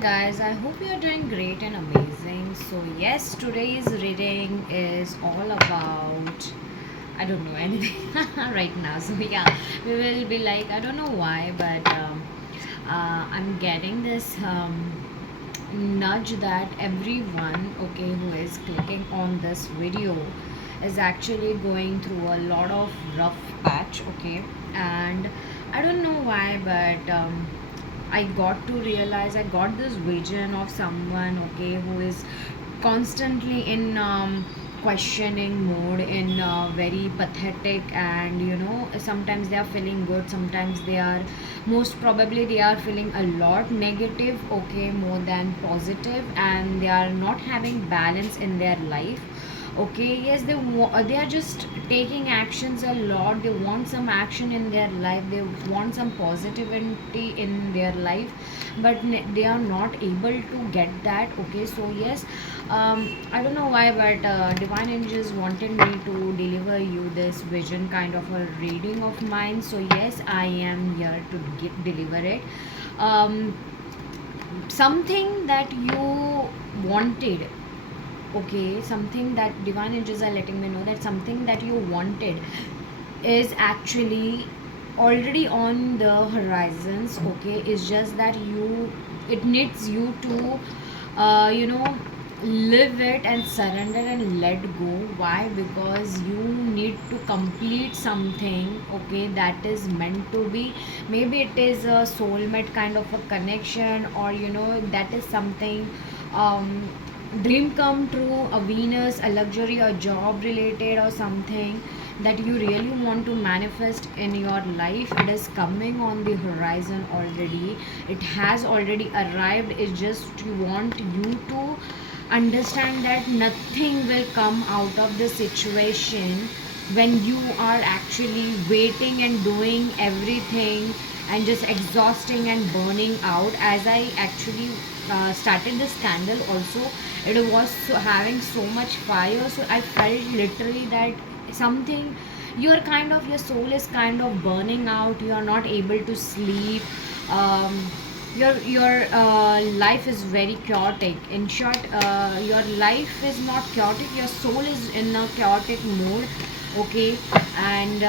guys, I hope you are doing great and amazing. So, yes, today's reading is all about I don't know anything right now. So, yeah, we will be like, I don't know why, but I'm getting this nudge that everyone, okay, who is clicking on this video is actually going through a lot of rough patch, okay, and I don't know why, but I got to realize I got this vision of someone, okay, who is constantly in questioning mode, in very pathetic, and sometimes they are feeling good, sometimes they are, most probably they are feeling a lot negative, okay, more than positive, and they are not having balance in their life. Okay, yes, they are just taking actions a lot. They want some action in their life, they want some positivity in their life, but they are not able to get that. Okay, so yes, I don't know why, but divine angels wanted me to deliver you this vision kind of a reading of mine. So yes, I am here to deliver it. um, Something that you wanted, okay, something that divine angels are letting me know that something that you wanted is actually already on the horizons. Okay, it's just that it needs you to live it and surrender and let go. Why? Because you need to complete something, okay, that is meant to be. Maybe it is a soulmate kind of a connection, or that is something, um dream come true, a Venus, a luxury, a job related, or something that you really want to manifest in your life. It is coming on the horizon already, it has already arrived. It's just you want you to understand that nothing will come out of the situation when you are actually waiting and doing everything and just exhausting and burning out. As I actually started this candle also, it was having so much fire, so I felt literally that something, your soul is kind of burning out, you are not able to sleep. Your life is very chaotic. In short, your life is not chaotic, your soul is in a chaotic mode. Okay, and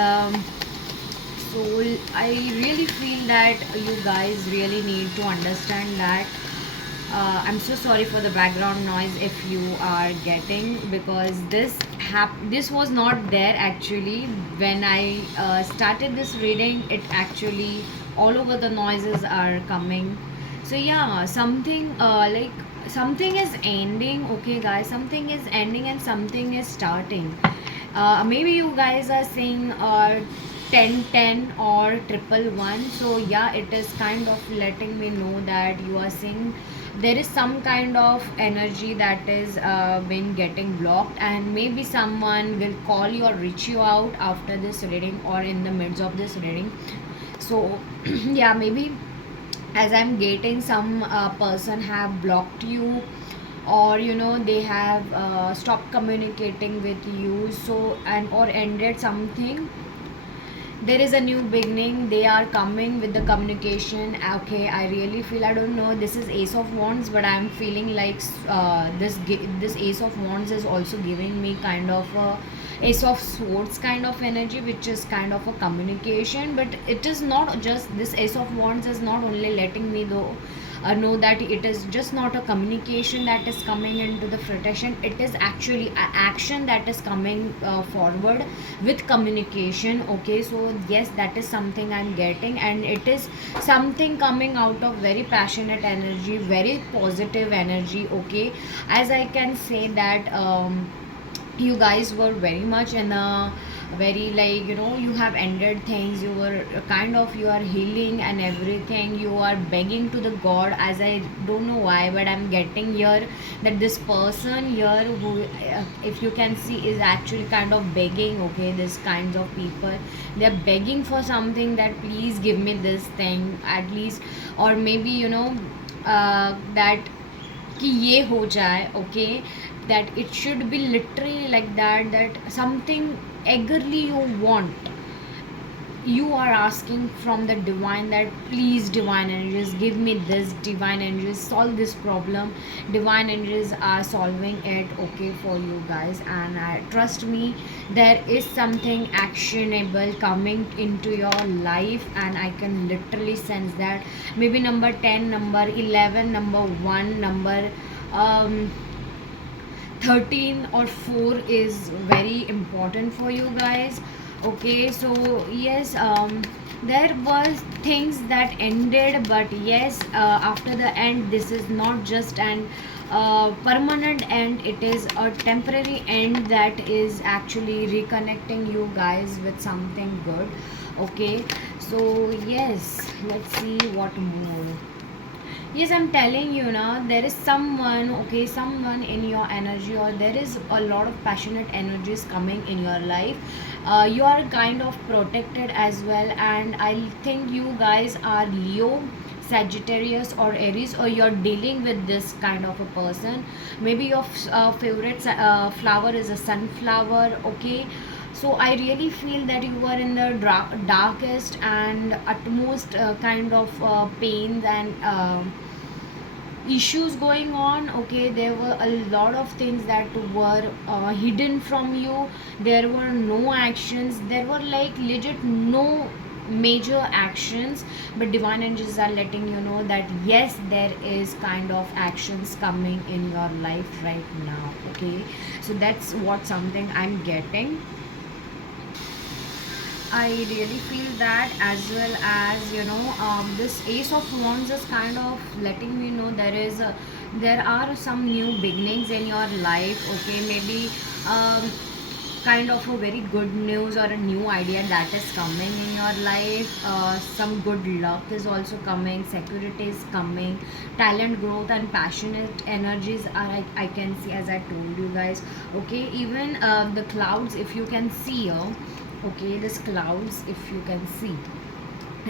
so I really feel that you guys really need to understand that. I'm so sorry for the background noise if you are getting, because this was not there actually when I started this reading. It actually all over the noises are coming. So yeah, something something is ending. Okay, guys, something is ending and something is starting. Maybe you guys are saying 1010 or triple one. So yeah, it is kind of letting me know that you are saying there is some kind of energy that is been getting blocked, and maybe someone will call you or reach you out after this reading or in the midst of this reading. So yeah, maybe as I'm getting some person have blocked you, or they have stopped communicating with you, so and or ended something. There is a new beginning, they are coming with the communication. Okay, I really feel, I don't know, this is ace of wands, but I'm feeling like this ace of wands is also giving me kind of a ace of swords kind of energy, which is kind of a communication. But it is not just this ace of wands is not only letting me know that it is just not a communication that is coming into the fruition, it is actually a action that is coming forward with communication. Okay, so yes, that is something I'm getting, and it is something coming out of very passionate energy, very positive energy. Okay, as I can say that you guys were very much in a very, like, you have ended things, you were kind of, you are healing and everything, you are begging to the god. As I don't know why, but I'm getting here that this person here who, if you can see, is actually kind of begging. Okay, this kinds of people, they're begging for something, that please give me this thing at least, or maybe that कि ये हो जाए. Okay, that it should be literally like that, that something eagerly you want, you are asking from the divine that please divine energies give me this, divine energies solve this problem, divine energies are solving it, okay, for you guys. And trust me, there is something actionable coming into your life, and I can literally sense that. Maybe number 10, number 11, number 1, number um 13 or 4 is very important for you guys. Okay, so yes, there was things that ended, but yes, after the end, this is not just an permanent end, it is a temporary end that is actually reconnecting you guys with something good. Okay, so yes, let's see what more. Yes, I'm telling you now, there is someone, okay, someone in your energy, or there is a lot of passionate energies coming in your life. You are kind of protected as well, and I think you guys are Leo, Sagittarius, or Aries, or you're dealing with this kind of a person. Maybe your favorite flower is a sunflower, okay. So I really feel that you were in the darkest and utmost kind of pains and issues going on. Okay, there were a lot of things that were hidden from you. There were no actions, there were like legit no major actions, but divine angels are letting you know that yes, there is kind of actions coming in your life right now. Okay, so that's what something I'm getting. I really feel that, as well as this Ace of Wands is kind of letting me know there are some new beginnings in your life. Okay, maybe um, kind of a very good news or a new idea that is coming in your life. Some good luck is also coming, security is coming, talent growth and passionate energies are, I can see, as I told you guys. Okay, even the clouds, if you can see here, okay, this clouds, if you can see,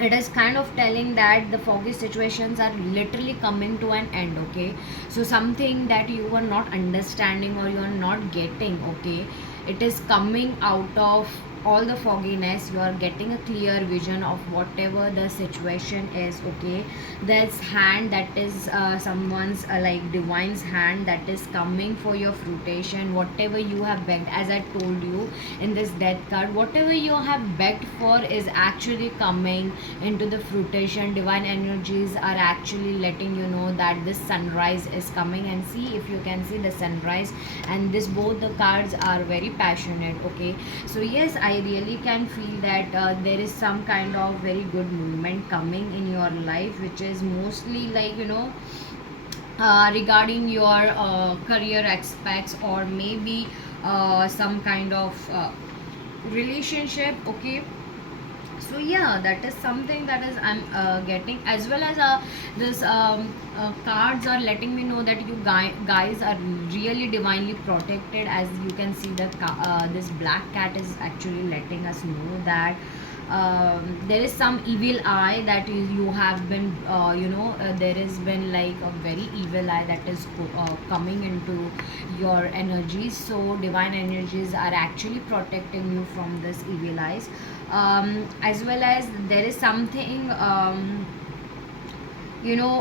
it is kind of telling that the foggy situations are literally coming to an end. Okay, so something that you were not understanding or you are not getting, okay, it is coming out of all the fogginess. You are getting a clear vision of whatever the situation is. Okay, there's hand that is someone's like divine's hand that is coming for your fruition, whatever you have begged. As I told you in this death card, whatever you have begged for is actually coming into the fruition. Divine energies are actually letting you know that this sunrise is coming, and see if you can see the sunrise, and this both the cards are very passionate. Okay, so yes, I really can feel that there is some kind of very good movement coming in your life, which is mostly like regarding your career aspects, or maybe some kind of relationship. Okay, so yeah, that is something that is I'm getting, as well as this cards are letting me know that you guys are really divinely protected. As you can see, that this black cat is actually letting us know that there is some evil eye that you have been there has been like a very evil eye that is coming into your energies. So divine energies are actually protecting you from this evil eyes, as well as there is something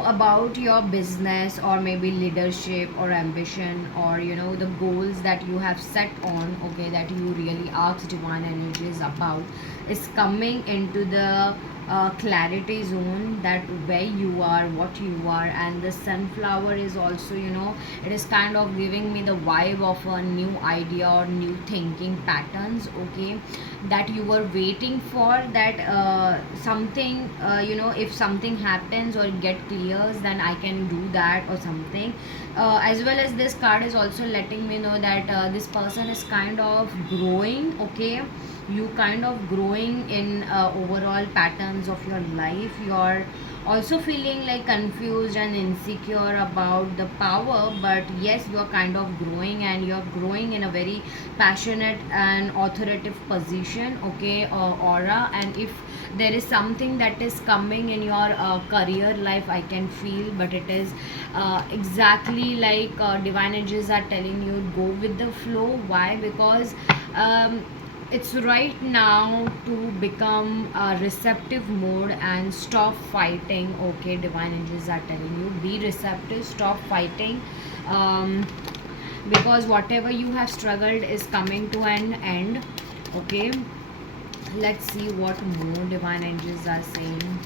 about your business, or maybe leadership or ambition, or the goals that you have set on, okay, that you really ask divine energies about, is coming into the clarity zone, that where you are, what you are. And the sunflower is also, it is kind of giving me the vibe of a new idea or new thinking patterns. Okay, that you were waiting for, that something, if something happens or get clears, then I can do that or something. As well as this card is also letting me know that this person is kind of growing. Okay, you kind of growing in overall patterns of your life. You're also feeling like confused and insecure about the power, but yes, you're kind of growing, and you're growing in a very passionate and authoritative position. Okay, aura. And if there is something that is coming in your career life, I can feel, but it is exactly like divine energies are telling you, go with the flow. Why? Because It's right now to become a receptive mode and stop fighting. Okay, divine angels are telling you be receptive, stop fighting. um, because whatever you have struggled is coming to an end. Okay, let's see what more divine angels are saying.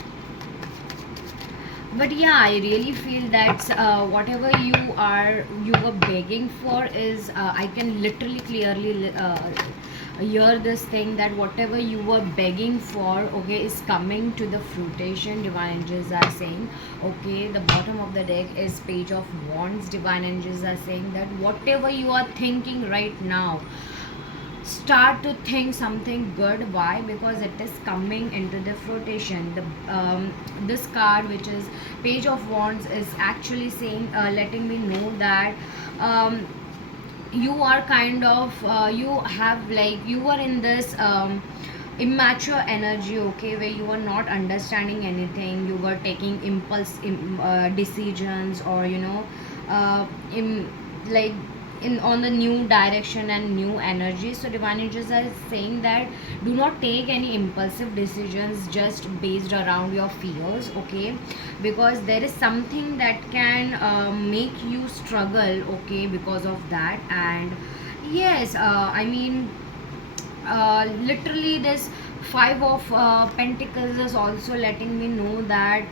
But yeah, I really feel that whatever you were begging for is I can literally clearly hear this thing that whatever you were begging for, okay, is coming to the fruition. Divine angels are saying, okay, the bottom of the deck is page of wands. Divine angels are saying that whatever you are thinking right now, start to think something good. Why? Because it is coming into the fruition. The this card, which is page of wands, is actually saying, letting me know that um, you are kind of you have like you are in this immature energy, okay, where you are not understanding anything. You were taking decisions, or in like in on the new direction and new energy. So divine angels are saying that do not take any impulsive decisions just based around your fears, okay, because there is something that can make you struggle, okay, because of that. And yes, I mean, literally this five of pentacles is also letting me know that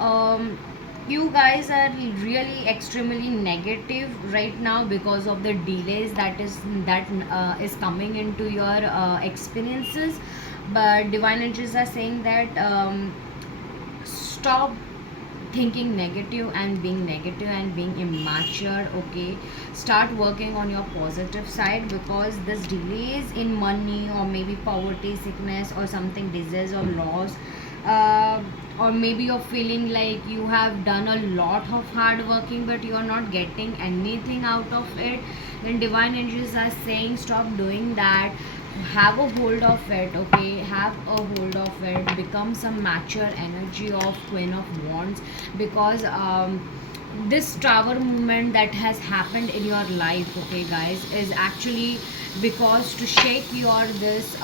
um, you guys are really extremely negative right now because of the delays that is coming into your experiences. But divine angels are saying that stop thinking negative and being immature, okay. Start working on your positive side, because this delays in money, or maybe poverty, sickness, or something, disease or loss, uh, or maybe you're feeling like you have done a lot of hard working but you are not getting anything out of it. Then divine angels are saying stop doing that. Have a hold of it, okay, have a hold of it. Become some mature energy of queen of wands, because this tower movement that has happened in your life, okay guys, is actually because to shake your this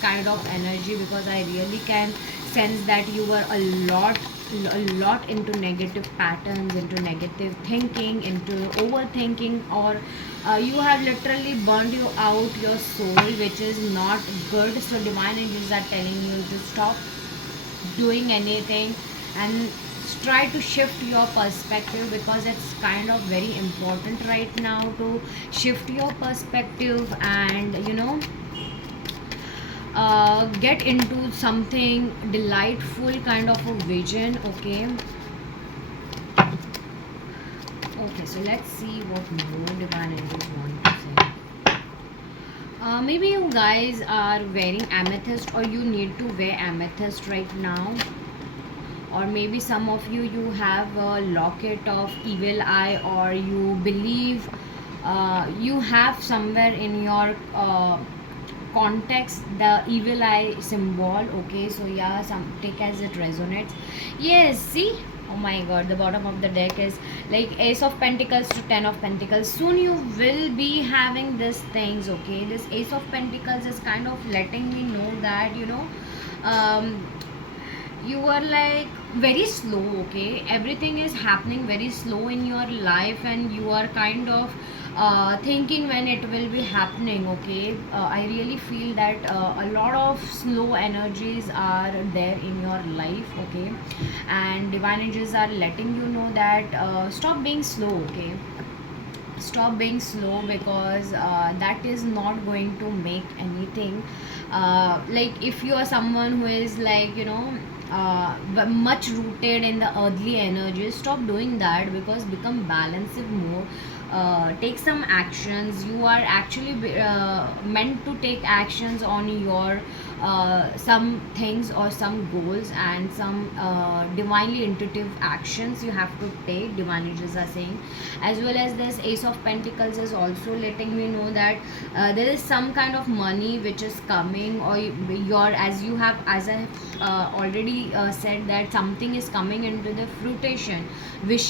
kind of energy, because I really can sense that you were a lot into negative patterns, into negative thinking, into overthinking, or you have literally burned you out your soul, which is not good. So divine angels are telling you to stop doing anything and try to shift your perspective, because it's kind of very important right now to shift your perspective and get into something delightful kind of a vision, okay. Okay, so let's see what more divine angels want to say. Maybe you guys are wearing amethyst, or you need to wear amethyst right now. Or maybe some of you have a locket of evil eye, or you believe you have somewhere in your context the evil eye symbol, okay. So yeah, some take as it resonates. Yes, see, oh my god, the bottom of the deck is like ace of pentacles to ten of pentacles. Soon you will be having these things, okay. This ace of pentacles is kind of letting me know that um, you are like very slow, okay. Everything is happening very slow in your life, and you are kind of thinking when it will be happening, okay. I really feel that a lot of slow energies are there in your life, okay. And divine angels are letting you know that stop being slow, okay. Stop being slow, because that is not going to make anything. Like if you are someone who is like much rooted in the earthly energy, stop doing that, because become balanced more. Take some actions. You are actually meant to take actions on your some things or some goals, and some divinely intuitive actions you have to take, divine angels are saying. As well as this ace of pentacles is also letting me know that there is some kind of money which is coming, or your as you have as I have already said that something is coming into the fruition.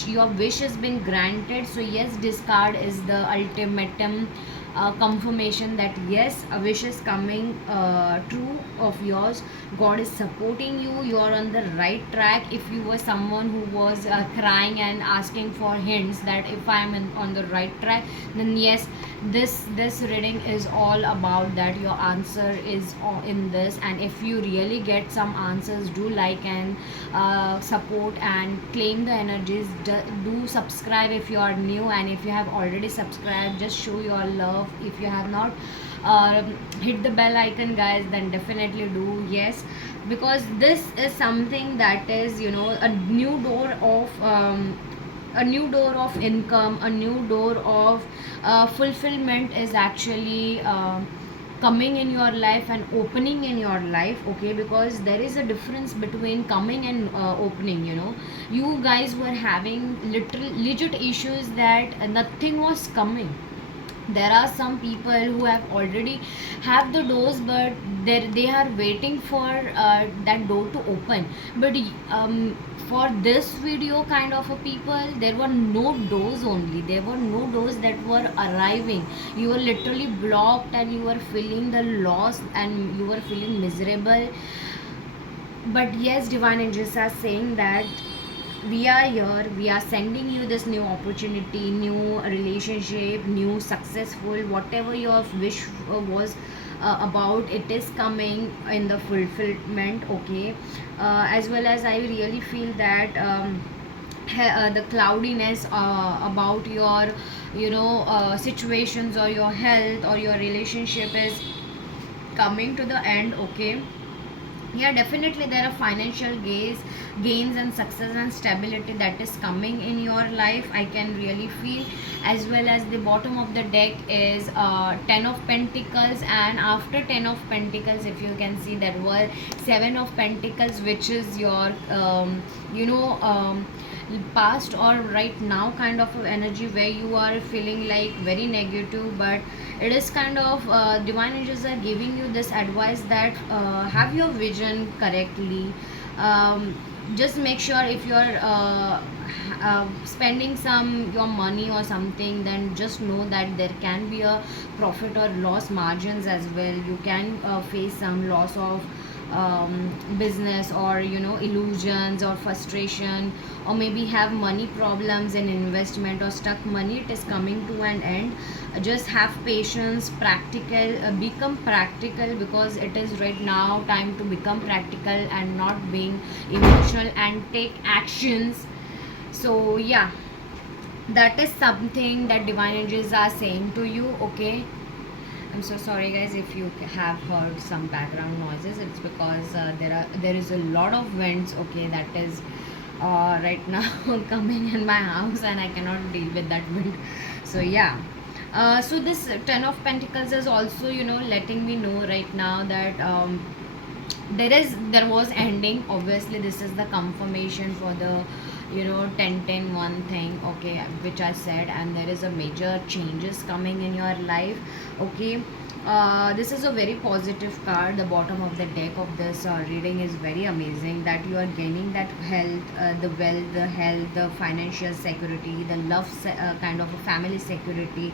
Your wish has been granted. So yes, discard is the ultimatum confirmation that yes, a wish is coming true of yours. God is supporting you, you are on the right track. If you were someone who was crying and asking for hints that if I am on the right track, then yes, this reading is all about that. Your answer is in this, and if you really get some answers, do like and support and claim the energies. Do subscribe if you are new, and if you have already subscribed, just show your love. If you have not hit the bell icon, guys, then definitely do. Yes, because this is something that is, a new door of income, a new door of fulfillment is actually coming in your life and opening in your life. Okay, because there is a difference between coming and opening. You guys were having literal legit issues that nothing was coming. There are some people who have already have the doors, but they are waiting for that door to open. But for this video kind of a people, there were no doors, only there were no doors that were arriving. You were literally blocked, and you were feeling the loss, and you were feeling miserable. But yes, divine angels are saying that we are here, we are sending you this new opportunity, new relationship, new successful, whatever your wish was about, it is coming in the fulfillment. Okay, as well as I really feel that the cloudiness about your situations or your health or your relationship is coming to the end. Okay, yeah, definitely there are financial gains and success and stability that is coming in your life, I can really feel. As well as the bottom of the deck is 10 of pentacles, and after 10 of pentacles, if you can see, there were 7 of pentacles, which is your you know past or right now kind of energy, where you are feeling like very negative. But it is kind of divine angels are giving you this advice that have your vision correctly. Just make sure if you're spending some your money or something, then just know that there can be a profit or loss margins as well. You can face some loss of business, or illusions or frustration, or maybe have money problems in investment or stuck money. It is coming to an end. Just have patience, practical, become practical, because it is right now time to become practical and not being emotional, and take actions. So yeah, that is something that divine angels are saying to you. Okay, I'm so sorry, guys, if you have heard some background noises. It's because there is a lot of winds. Okay, that is right now coming in my house, and I cannot deal with that wind. So yeah. So this 10 of pentacles is also letting me know right now that there was ending. Obviously, this is the confirmation for the 10-10-1 thing. Okay, which I said, and there is a major changes coming in your life. Okay, this is a very positive card. The bottom of the deck of this reading is very amazing, that you are gaining that health, the wealth, the health, the financial security, the love kind of a family security,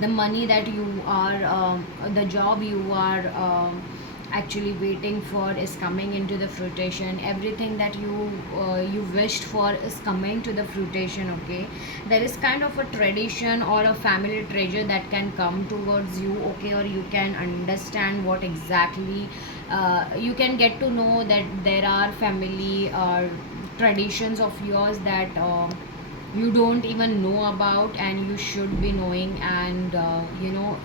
the money that you are the job you are actually waiting for is coming into the fruition. Everything that you wished for is coming to the fruition. Okay, there is kind of a tradition or a family treasure that can come towards you. Okay, or you can understand what exactly you can get to know that there are family traditions of yours that you don't even know about, and you should be knowing, and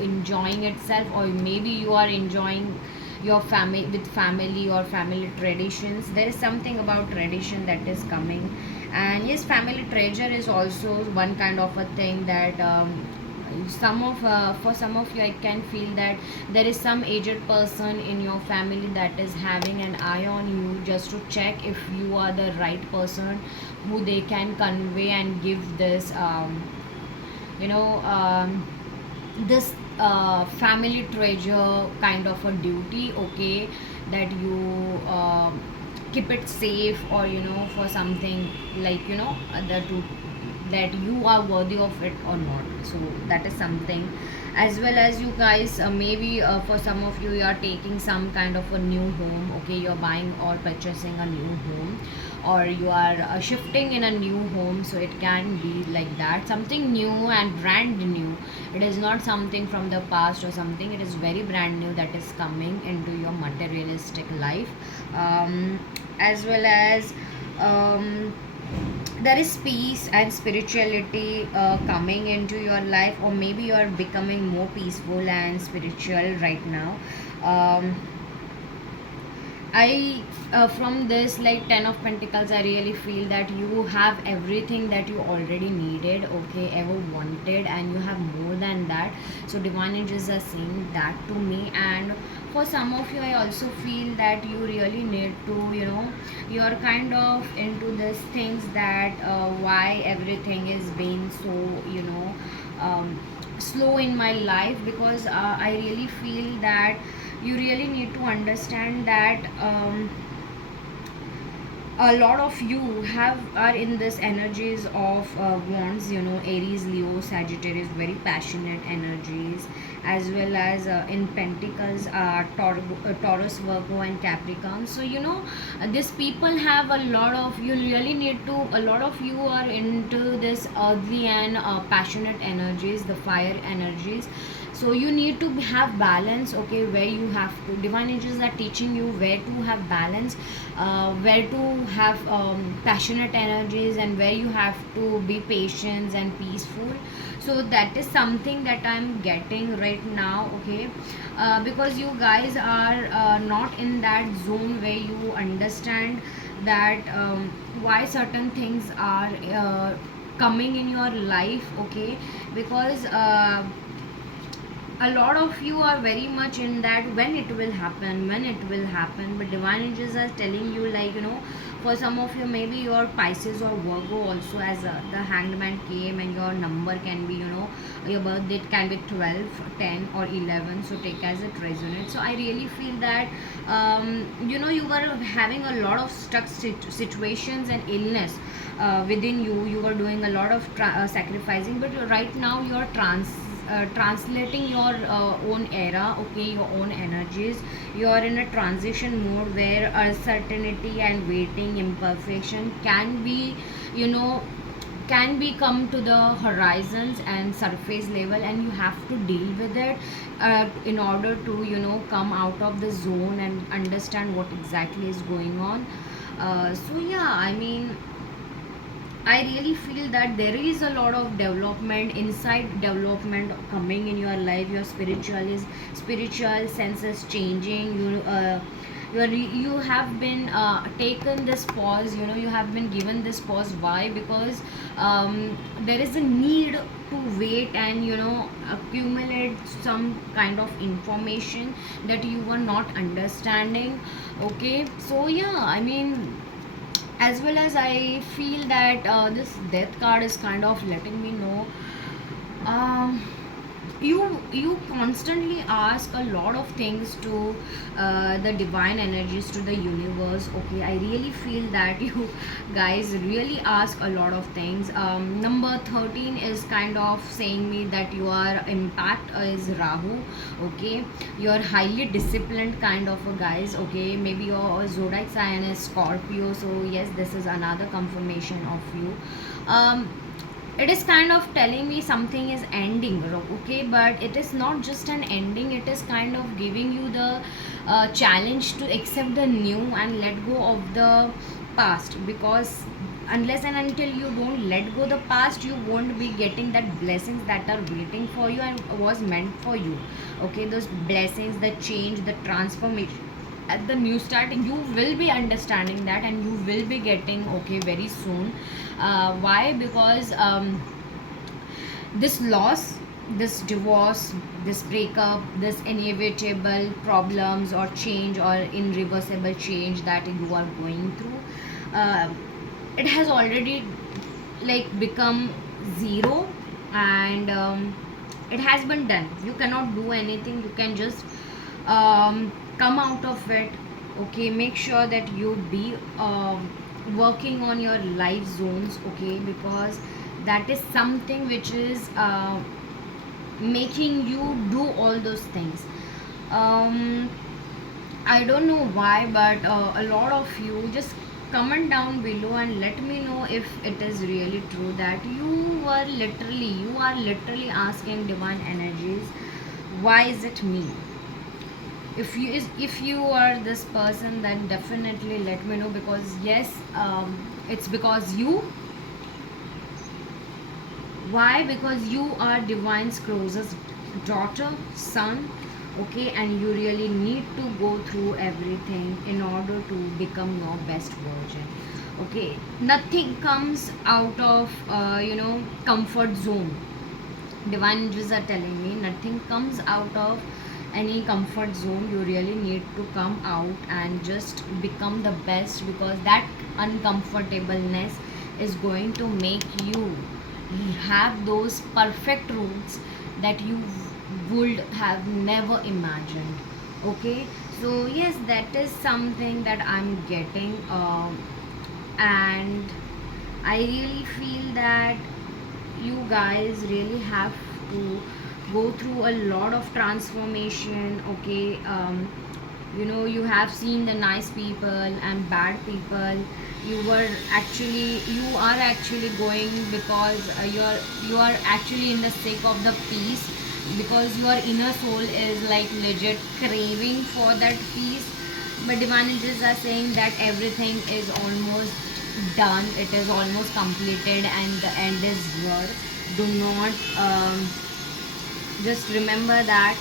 enjoying itself. Or maybe you are enjoying your family with family or family traditions. There is something about tradition that is coming. And yes, family treasure is also one kind of a thing that some of for some of you, I can feel that there is some aged person in your family that is having an eye on you, just to check if you are the right person who they can convey and give this you know this family treasure kind of a duty. Okay, that you keep it safe, or for something like that you are worthy of it or not. So that is something. As well as you guys, maybe for some of you, you are taking some kind of a new home, okay, you're buying or purchasing a new home, or you are shifting in a new home. So it can be like that, something new and brand new. It is not something from the past or something, it is very brand new that is coming into your materialistic life. As well as um, there is peace and spirituality coming into your life, or maybe you are becoming more peaceful and spiritual right now. um, I from this, like 10 of Pentacles, I really feel that you have everything that you already needed, okay, ever wanted, and you have more than that. So divine angels are saying that to me. And for some of you, I also feel that you really need to, you're kind of into these things that why everything is being so, um, slow in my life, because I really feel that you really need to understand that a lot of you have are in this energies of wands, Aries, Leo, Sagittarius, very passionate energies. As well as in Pentacles, Taurus, Virgo, and Capricorn. So these people have a lot of, you really need to, a lot of you are into this earthly and passionate energies, the fire energies. So you need to have balance, okay, where you have to, divine angels are teaching you where to have balance, where to have passionate energies, and where you have to be patient and peaceful. So that is something that I'm getting right now, okay. Because you guys are not in that zone where you understand that why certain things are coming in your life, okay. Because a lot of you are very much in that when it will happen, when it will happen. But divine angels are telling you, like, for some of you, maybe your Pisces or Virgo also, as the Hanged Man came, and your number can be, your birth date can be 12, 10, or 11. So take as it resonates. So I really feel that you were having a lot of stuck situations and illness within you. You were doing a lot of sacrificing, but right now you're translating your own era, okay, your own energies. You are in a transition mode where uncertainty and waiting, imperfection can be, you know can be come to the horizons and surface level, and you have to deal with it in order to, come out of the zone and understand what exactly is going on. So yeah, I mean, I really feel that there is a lot of development, inside development coming in your life. Your spiritual senses changing. You have been taken this pause. You have been given this pause. Why? Because there is a need to wait and accumulate some kind of information that you were not understanding. Okay, so yeah, I mean, as well as I feel that this death card is kind of letting me know, um, you constantly ask a lot of things to the divine energies, to the universe, okay. I really feel that you guys really ask a lot of things. Number 13 is kind of saying me that your impact is Rahu, okay. You're highly disciplined kind of a guys, okay. Maybe your zodiac sign is Scorpio. So yes, this is another confirmation of you. um, it is kind of telling me something is ending, okay, but it is not just an ending, it is kind of giving you the challenge to accept the new and let go of the past. Because unless and until you don't let go the past, you won't be getting that blessings that are waiting for you and was meant for you, okay. Those blessings, the change, the transformation at the new start, you will be understanding that, and you will be getting, okay, very soon. Why? Because this loss, this divorce, this breakup, this inevitable problems or change or irreversible change that you are going through, uh, it has already like become zero. And it has been done. You cannot do anything. You can just come out of it, okay. Make sure that you be working on your life zones, okay, because that is something which is making you do all those things. um I don't know why, but a lot of you just comment down below and let me know if it is really true that you are literally asking divine energies, why is it me? If you are this person, then definitely let me know, because yes, it's because you. Why? Because you are divine's closest daughter, son, okay, and you really need to go through everything in order to become your best version. Okay, nothing comes out of comfort zone. Divine angels are telling me nothing comes out of any comfort zone. You really need to come out and just become the best, because that uncomfortableness is going to make you have those perfect roots that you would have never imagined. Okay, so yes, that is something that I'm getting. And I really feel that you guys really have to go through a lot of transformation. Okay, you have seen the nice people and bad people. You are actually going because you are actually in the sake of the peace, because your inner soul is like legit craving for that peace. But divine angels are saying that everything is almost done, it is almost completed, and the end is here. Do not just remember that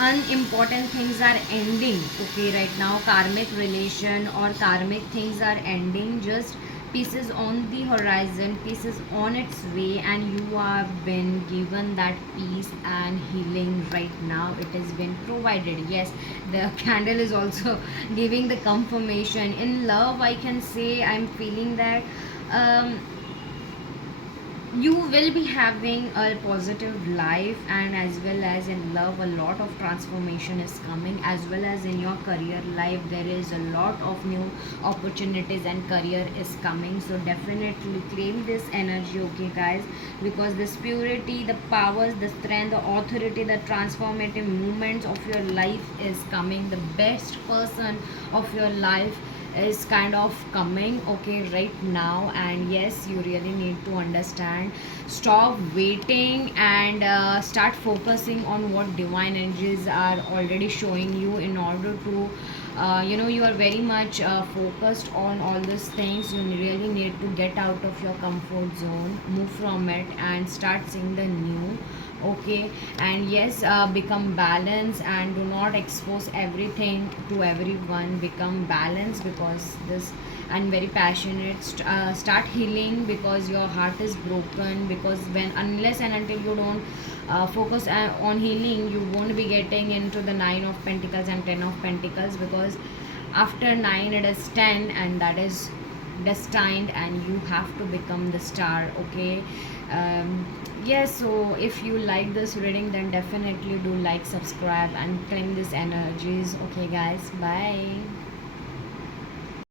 unimportant things are ending. Okay, right now karmic relation or karmic things are ending. Just pieces on the horizon, pieces on its way, and you have been given that peace and healing. Right now it has been provided. Yes, the candle is also giving the confirmation. In love, I can say I'm feeling that um, you will be having a positive life, and as well as in love a lot of transformation is coming. As well as in your career life, there is a lot of new opportunities and career is coming. So definitely claim this energy, okay guys, because this purity, the powers, the strength, the authority, the transformative movements of your life is coming. The best person of your life is kind of coming, okay, right now. And yes, you really need to understand, stop waiting, and start focusing on what divine energies are already showing you. In order to you are very much focused on all these things. You really need to get out of your comfort zone, move from it, and start seeing the new. Okay, and yes, become balanced and do not expose everything to everyone. Become balanced, because this, and very passionate. Start healing, because your heart is broken. Because when, unless and until you don't focus on healing, you won't be getting into the 9 of Pentacles and 10 of Pentacles. Because after 9 it is 10, and that is destined, and you have to become the star. Okay, yes, so if you like this reading, then definitely do like, subscribe, and claim these energies. Okay guys, bye.